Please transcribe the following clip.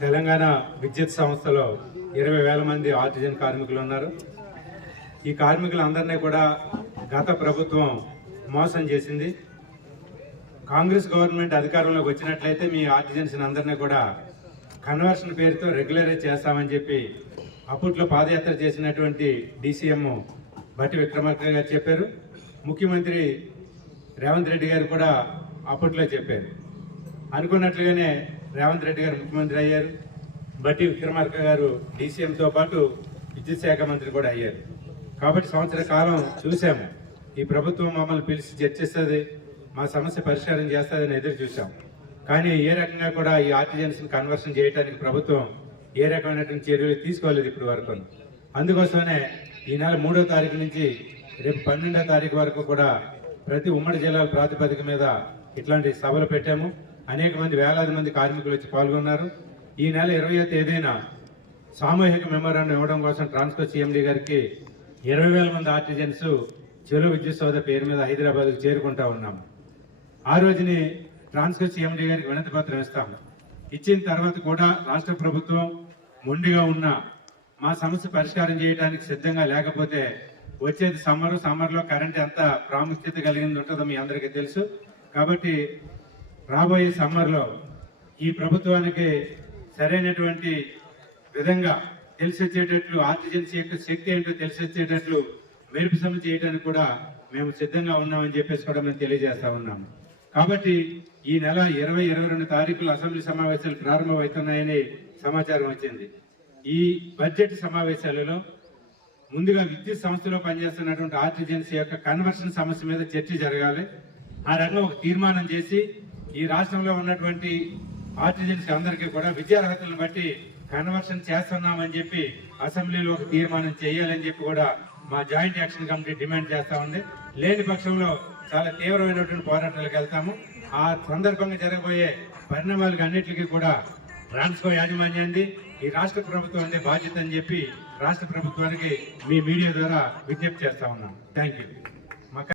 తెలంగాణ విద్యుత్ సంస్థలో ఇరవై వేల మంది ఆర్టిజన్ కార్మికులు ఉన్నారు. ఈ కార్మికులందరినీ కూడా గత ప్రభుత్వం మోసం చేసింది. కాంగ్రెస్ గవర్నమెంట్ అధికారంలోకి వచ్చినట్లయితే మీ ఆర్టిజన్స్ని అందరినీ కూడా కన్వర్షన్ పేరుతో రెగ్యులరైజ్ చేస్తామని చెప్పి అప్పట్లో పాదయాత్ర చేసినటువంటి డీసీఎం బట్టి విక్రమార్క గారు చెప్పారు. ముఖ్యమంత్రి రేవంత్ రెడ్డి గారు కూడా అప్పట్లో చెప్పారు. అనుకున్నట్లుగానే రేవంత్ రెడ్డి గారు ముఖ్యమంత్రి అయ్యారు. బట్టి విక్రమార్క గారు డీసీఎంతో పాటు విద్యుత్ శాఖ మంత్రి కూడా అయ్యారు. కాబట్టి సంవత్సర కాలం చూసాము ఈ ప్రభుత్వం మమ్మల్ని పిలిచి చర్చిస్తుంది మా సమస్య పరిష్కారం చేస్తుందని ఎదురు చూసాం కానీ ఏ రకంగా కూడా ఈ ఆర్టిజన్స్ కన్వర్షన్ చేయడానికి ప్రభుత్వం ఏ రకమైనటువంటి చర్యలు తీసుకోలేదు ఇప్పటి వరకు. అందుకోసమే ఈ నెల మూడో తారీఖు నుంచి రేపు పన్నెండో తారీఖు వరకు కూడా ప్రతి ఉమ్మడి జిల్లాల ప్రాతిపదిక మీద ఇట్లాంటి సభలు పెట్టాము. అనేక మంది వేలాది మంది కార్మికులు వచ్చి పాల్గొన్నారు. ఈ నెల ఇరవై తేదీన సామూహిక మెమోరాండం ఇవ్వడం కోసం ట్రాన్స్కో సీఎండీ గారికి ఇరవై వేల మంది ఆర్టిజన్స్ చెలో విద్యుత్ సౌద పేరు మీద హైదరాబాద్కు చేరుకుంటా ఉన్నాము ఆ రోజుని ట్రాన్స్కో సీఎండీ గారికి వినతి పత్రం ఇస్తాము ఇచ్చిన తర్వాత కూడా రాష్ట్ర ప్రభుత్వం మొండిగా ఉన్న మా సమస్య పరిష్కారం చేయడానికి సిద్ధంగా లేకపోతే వచ్చేది సమ్మర్ సమ్మర్లో కరెంట్ ఎంత ప్రాముఖ్యత కలిగింది ఉంటుందో మీ అందరికీ తెలుసు. కాబట్టి రాబోయే సమ్మర్లో ఈ ప్రభుత్వానికి సరైనటువంటి విధంగా తెలిసి వచ్చేటట్లు ఆర్టిజన్స్ యొక్క శక్తి ఏంటో తెలిసి వచ్చేటట్లు మెరుపు సమ చేయడానికి కూడా మేము సిద్ధంగా ఉన్నామని చెప్పేసి కూడా మేము తెలియజేస్తా ఉన్నాము కాబట్టి ఈ నెల ఇరవై ఇరవై రెండు తారీఖులు అసెంబ్లీ సమావేశాలు ప్రారంభమవుతున్నాయని సమాచారం వచ్చింది. ఈ బడ్జెట్ సమావేశాలలో ముందుగా విద్యుత్ సంస్థలో పనిచేస్తున్నటువంటి ఆర్టిజెన్సీ యొక్క కన్వర్షన్ సమస్య మీద చర్చ జరగాలి. ఆ రకంగా ఒక తీర్మానం చేసి ఈ రాష్ట్రంలో ఉన్నటువంటి ఆర్టిజన్స్ అందరికీ కూడా విద్యార్హతలను బట్టి కన్వర్షన్ చేస్తున్నామని చెప్పి అసెంబ్లీలో ఒక తీర్మానం చేయాలని చెప్పి కూడా మా జాయింట్ యాక్షన్ కమిటీ డిమాండ్ చేస్తా ఉంది. లేని పక్షంలో చాలా తీవ్రమైనటువంటి పోరాటాలకు వెళ్తాము. ఆ సందర్భంగా జరగబోయే పరిణామాలకు అన్నింటికి కూడా ట్రాన్స్కో యాజమాన్యాన్ని ఈ రాష్ట్ర ప్రభుత్వం బాధ్యత అని చెప్పి రాష్ట్ర ప్రభుత్వానికి మీ మీడియా ద్వారా విజ్ఞప్తి చేస్తా ఉన్నాం. Thank you